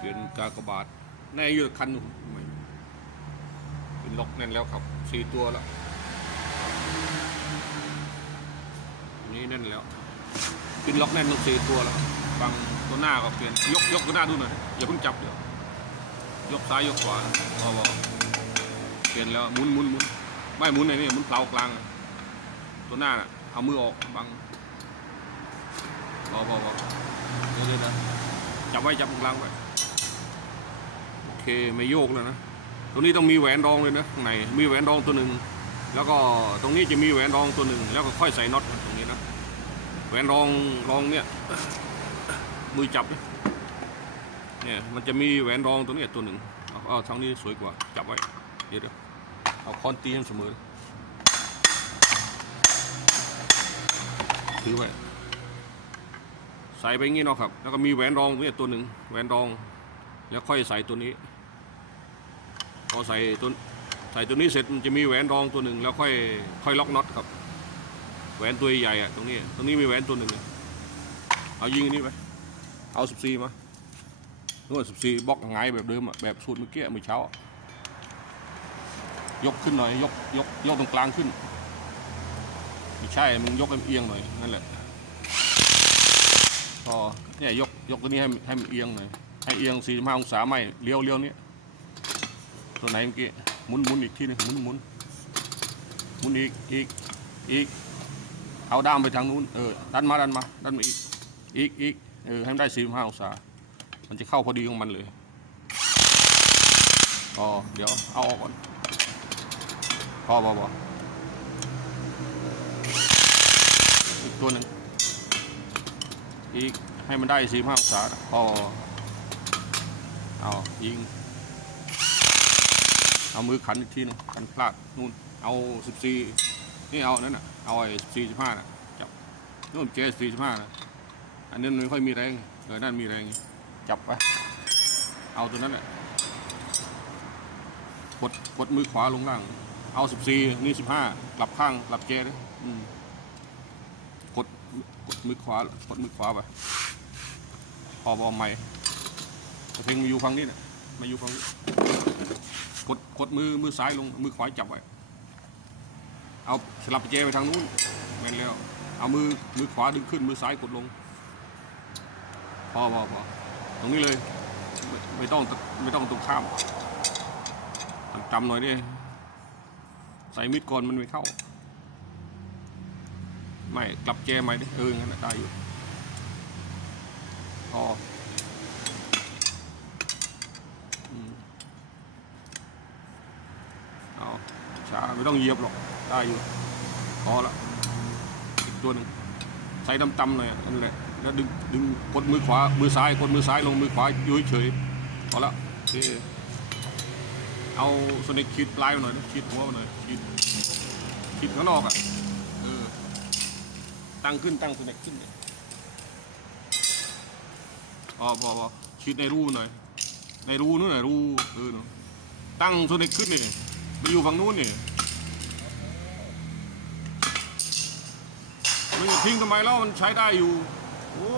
เปลี่ยนกากบาทแน่อยู่คันหนึ่งเป็นล็อกแน่นแล้วครับสี่ตัวแล้วนี้แน่นแล้วเป็นล็อกแน่นทั้งสี่ตัวแล้วครังตัวหน้าก็เปลี่ยนยกยกตัวหน้าดูหน่อยอย่าเพิ่งจับเดี๋ยวยกซ้ายยกขวาพอพอเปลี่ยนแล้วหมุนหมุนหมุนไม่หมุนไหนนี่หมุนเปล่ากลาง ตัวหน้าน่ะเอามือออกบังพอพอพอเดี๋ยวเดี๋ยวนะจับไว้จับกลางไว้ เคไม่โยกแล้วนะตรงนี้ต้องมีแหวนรองเลยนะข้างในมีแหวนรองตัวหนึ่งแล้วก็ตรงนี้จะมีแหวนรองตัวหนึ่งแล้วก็ค่อยใส่น็อตตรงนี้นะแหวนรองรองเนี่ยมือจับเนี่ยมันจะมีแหวนรองตัวนี้ตัวหนึ่งเอาเอาทางนี้สวยกว่าจับไว้เดี๋ยวเดี๋ยเอาคอนตีให้เสมอถือไว้ใส่ไปงี้เนาะครับ แล้วก็มีแหวนรองเนี่ยตัวหนึ่งแหวนรอง แล้วค่อยใส่ตัวนี้ พอใส่ตัวใส่ตัวนี้เสร็จมันจะมีแหวนรองตัวหนึ่งแล้วค่อยค่อยล็อกน็อตครับ แหวนตัวใหญ่อะตรงนี้ตรงนี้มีแหวนตัวหนึ่งเอายิงอันนี้ไปเอาสิบสี่มานู่นสิบสี่บล็อกหงแบบเดิมอะแบบสูตรเมื่อกี้เมื่อเช้า ยกขึ้นหน่อยยกยกยกตรงกลางขึ้นไม่ใช่มึงยกให้มันเอียงหน่อยนั่นแหละพอเนี่ยยกยกตัวนี้ให้ให้มันเอียงหน่อยให้เอียง45องศาไม่เลี้ยวเลี้ยวนี้ ตัวไหนเมื่อกี้หมุนหมุนอีกทีหนึงหมุนหมุนหมุนอีกอีกอีกเอาด้ามไปทางนู้นเออดันมาดันมาดันมาอีกอีกอีกเออให้มันได้45องศา มันจะเข้าพอดีของมันเลยพอเดี๋ยวเอาออกก่อนพอพอพออีกตัวหนึ่งอีกให้มันได้45องศาพอเอายิง เอามือขันอีกทีหนึงขันพลาดนู่นเอาสิบสี่นี่เอานั่นน่ะเอาไอ้สิบสี่สิบห้าน่ะจับนู่นเจสี่สิบห้านะอันนี้มันไม่ค่อยมีแรงเออนั่นมีแรงจับไปเอาตัวนั้นแหละกดกดมือขวาลงล่าง เอาสิบสี่นี่สิบห้ากลับข้างกลับเจเลยอืมกดกดมือขวากดมือขวาไปพอบอไม่เพลงมาอยู่ฝั่งนี้นะมาอยู่ฝั่งนี้ กดกดมือมือซ้ายลงมือขวาจับไว้ เอาสลับเจไปทางนู้นแม่นแล้ว เอามือมือขวาดึงขึ้นมือซ้ายกดลง พอพอพอตรงนี้เลยไม่ไม่ต้องไม่ต้องตรงข้ามจำหน่อยดิใส่มิดก่อนมันไม่เข้า ไม่กลับแจใหม่ดิเอองั้นได้อยู่พอ เอาช้า ไม่ต้องเหยียบหรอก ได้อยู่พอละอีกตัวหนึ่งใส่ตำๆหน่อยนั่นแหละแล้วดึงดึงกดมือขวามือซ้ายกดมือซ้ายลงมือขวาอยู่เฉยพอละโอเคเอาสนิทขีดปลายมาหน่อยขีดหัวมาหน่อยขีดขีดข้างนอกอะเออตั้งขึ้นตั้งสนิทขึ้นเนี่ยพอพอพอขีดในรูหน่อย ในรูนู้นหน่ะรูเออตั้งโซนิกขึ้นนี่มาอยู่ฝั่งนู้นนี่ ทิ้งทำไมแล้วมันใช้ได้อยู่ โอ้